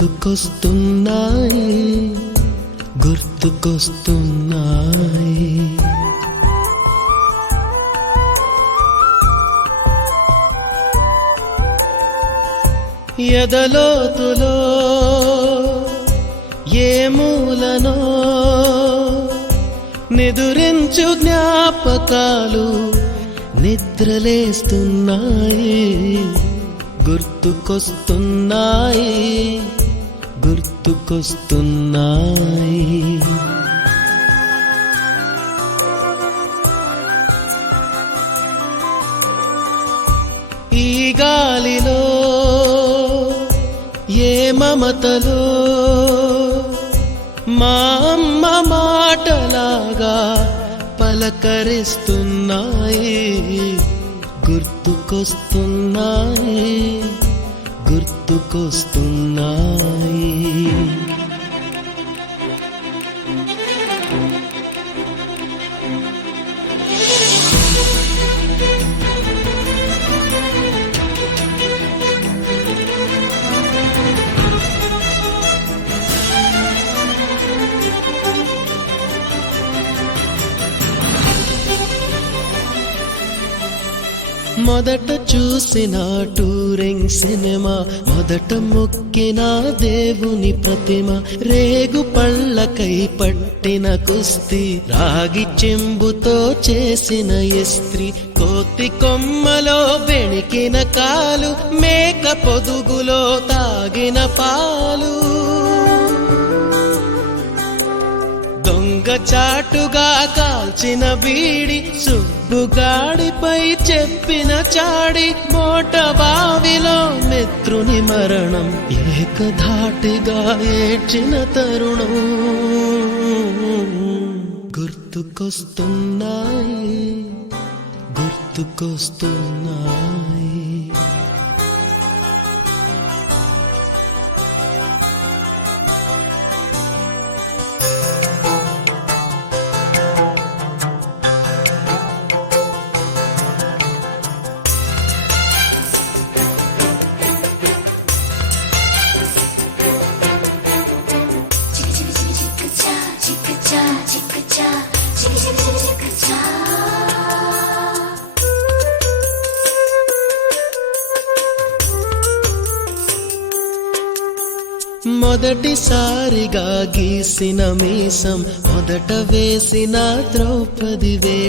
గుర్తుకొస్తున్నాయి గుర్తుకొస్తున్నాయి. ఎదలోతులో ఏ మూలనో నిదురించు జ్ఞాపకాలు నిద్రలేస్తున్నాయి గుర్తుకొస్తున్నాయి గుర్తుకొస్తున్నాయి. ఈ గాలిలో ఏ మమతలో మా అమ్మ మాటలాగా పలకరిస్తున్నాయి గుర్తుకొస్తున్నాయి గుర్తుకొస్తున్నాయి. మొదట చూసిన టూరింగ్ సినిమా, మొదట మొక్కిన దేవుని ప్రతిమ, రేగు పళ్ళకై పట్టిన కుస్తీ, రాగి చెంబుతో చేసిన ఇస్త్రీ, కోతి కొమ్మలో బెణికిన కాలు, మేక పొదుగులో తాగిన పాలు, దొంగ చాటుగా కాల్చిన బీడి, సుబ్బుగాడిపై చెప్పిన చాడి, మోట బావిలో మిత్రుని మరణం, ఏకధాటిగా ఏడ్చిన తరుణం గుర్తుకొస్తున్నాయి గుర్తుకొస్తున్నాయి. మొదటిసారిగా గీసిన మీసం, మొదట వేసిన ద్రౌపది వేషం,